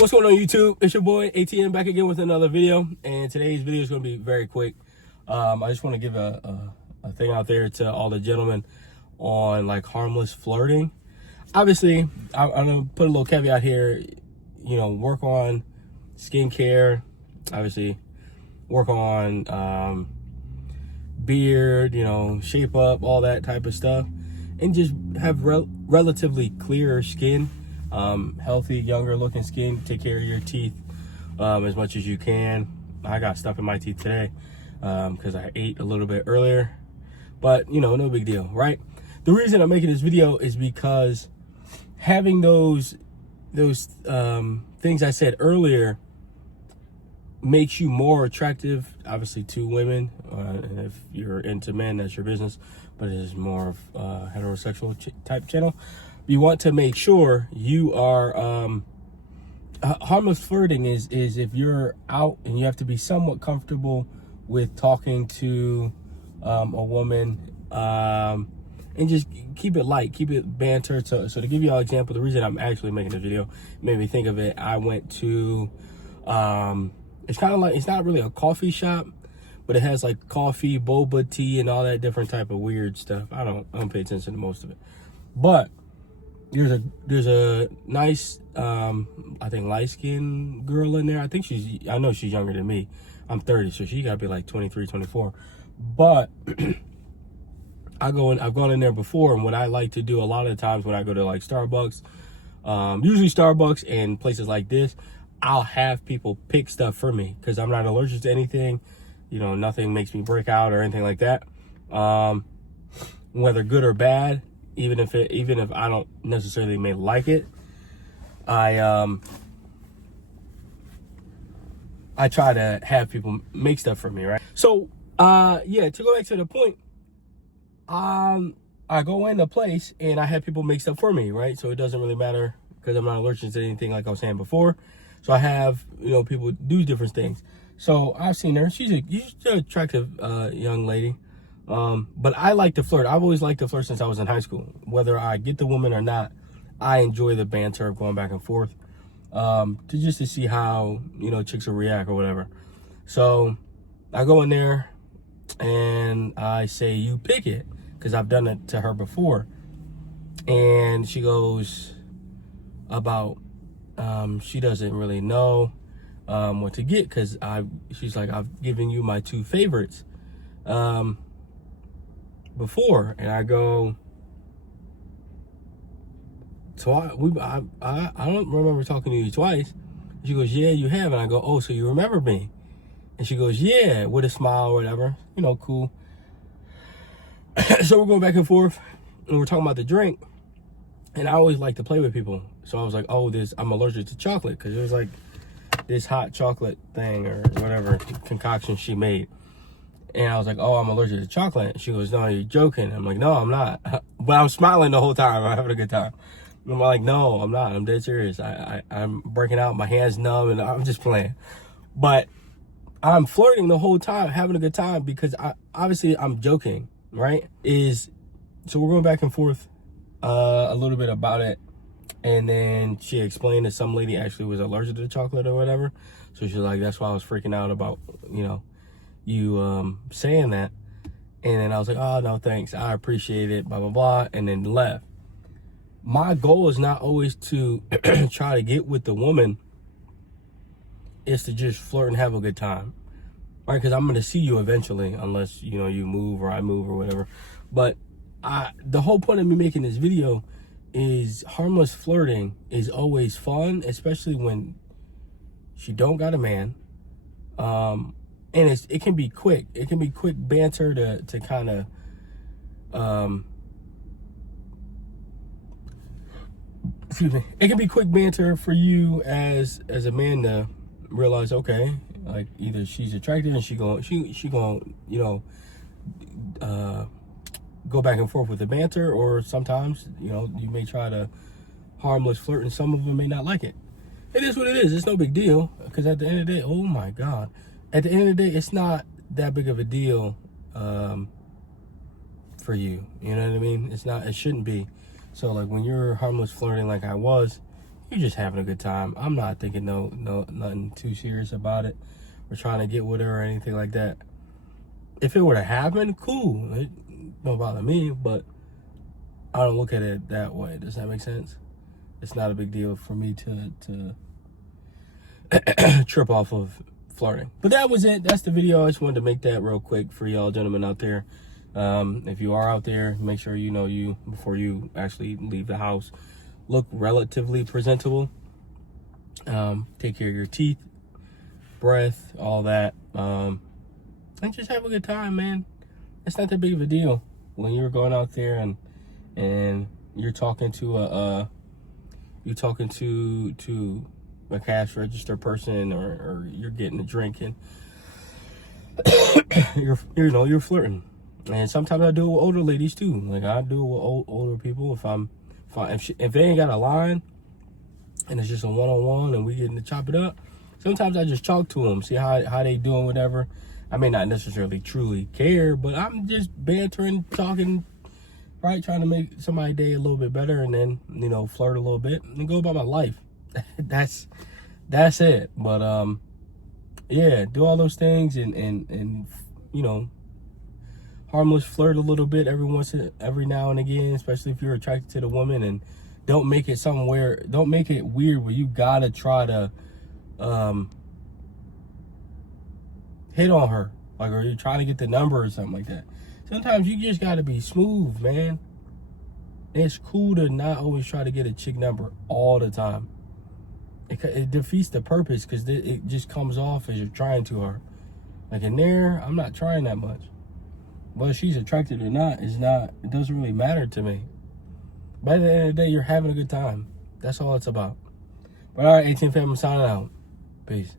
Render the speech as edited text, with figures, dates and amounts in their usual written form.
What's going on, YouTube? It's your boy ATM back again with another video, and today's video is going to be very quick. I just want to give a thing out there to all the gentlemen on like harmless flirting. Obviously, I'm going to put a little caveat here. You know, work on skincare. Obviously, work on beard. You know, shape up, all that type of stuff, and just have relatively clear skin. Healthy, younger looking skin. Take care of your teeth as much as you can. I got stuff in my teeth today because I ate a little bit earlier, but you know, no big deal, right? The reason I'm making this video is because having those things I said earlier makes you more attractive, obviously, to women. And if you're into men, that's your business, but it is more of a heterosexual type channel. You want to make sure you are harmless flirting is if you're out and you have to be somewhat comfortable with talking to a woman, and just keep it light, keep it banter. So to give you all an example, the reason I'm actually making this video made me think of it. I went to it's kind of like, it's not really a coffee shop, but it has like coffee, boba tea, and all that different type of weird stuff. I don't pay attention to most of it, but there's a nice I think light-skinned girl in there. I know she's younger than me. I'm 30, so she gotta be like 23, 24. But I've gone in there before, and what I like to do a lot of the times when I go to like Starbucks, usually Starbucks and places like this, I'll have people pick stuff for me because I'm not allergic to anything. You know, nothing makes me break out or anything like that. Whether good or bad, even if I don't necessarily may like it, I try to have people make stuff for me, right? So yeah, to go back to the point, I go in the place and I have people make stuff for me, right? So it doesn't really matter because I'm not allergic to anything, like I was saying before. So I have, you know, people do different things. So I've seen her. She's an attractive young lady. But I like to flirt. I've always liked to flirt since I was in high school. Whether I get the woman or not, I enjoy the banter of going back and forth, to see how, you know, chicks will react or whatever. So I go in there and I say, you pick it, because I've done it to her before. And she goes about, she doesn't really know what to get, because she's like, I've given you my two favorites before. And I go, so I don't remember talking to you twice. She goes, yeah, you have. And I go, oh, so you remember me? And she goes, yeah, with a smile or whatever, you know, cool. So we're going back and forth, and we're talking about the drink. And I always like to play with people. So I was like, oh, I'm allergic to chocolate, because it was like this hot chocolate thing or whatever concoction she made. And I was like, oh, I'm allergic to chocolate. She goes, no, you're joking. I'm like, no, I'm not. But I'm smiling the whole time. I'm having a good time. I'm like, no, I'm not. I'm dead serious. I'm breaking out. My hand's numb, and I'm just playing. But I'm flirting the whole time, having a good time, because obviously I'm joking, right? So we're going back and forth a little bit about it. And then she explained that some lady actually was allergic to chocolate or whatever. So she's like, that's why I was freaking out about, you know, you saying that. And then I was like, oh, no, thanks, I appreciate it, blah blah blah, and then left. My goal is not always to try to get with the woman. It's to just flirt and have a good time, right? Because I'm going to see you eventually, unless, you know, you move or I move or whatever. But the whole point of me making this video is harmless flirting is always fun, especially when she don't got a man. And it can be quick. It can be quick banter to kind of, excuse me. It can be quick banter for you as a man to realize, okay, like either she's attractive and she going, you know, go back and forth with the banter, or sometimes, you know, you may try to harmless flirt and some of them may not like it. It is what it is. It's no big deal, because at the end of the day, oh my God, at the end of the day, it's not that big of a deal for you. You know what I mean? It's not. It shouldn't be. So like when you're harmless flirting like I was, you're just having a good time. I'm not thinking nothing too serious about it. We're trying to get with her or anything like that. If it were to happen, cool. It don't bother me, but I don't look at it that way. Does that make sense? It's not a big deal for me to trip off of flirting. But that was it. That's the video. I just wanted to make that real quick for y'all gentlemen out there. If you are out there, make sure you know before you actually leave the house. Look relatively presentable. Take care of your teeth, breath, all that. And just have a good time, man. It's not that big of a deal when you're going out there and you're talking to a cash register person, or you're getting a drink and you're flirting. And sometimes I do it with older ladies too. Like I do it with older people. If they ain't got a line and it's just a one-on-one and we getting to chop it up, sometimes I just talk to them, see how they doing, whatever. I may not necessarily truly care, but I'm just bantering, talking, right, trying to make somebody's day a little bit better, and then flirt a little bit and go about my life. That's it. But yeah, do all those things and harmless flirt a little bit every now and again, especially if you're attracted to the woman, and don't make it weird where you gotta try to hit on her, like, or you're trying to get the number or something like that. Sometimes you just gotta be smooth, man. It's cool to not always try to get a chick number all the time. It defeats the purpose, because it just comes off as you're trying too hard. Like in there, I'm not trying that much. Whether she's attracted or not, it doesn't really matter to me. By the end of the day, you're having a good time. That's all it's about. But all right, 18 fam, I'm signing out. Peace.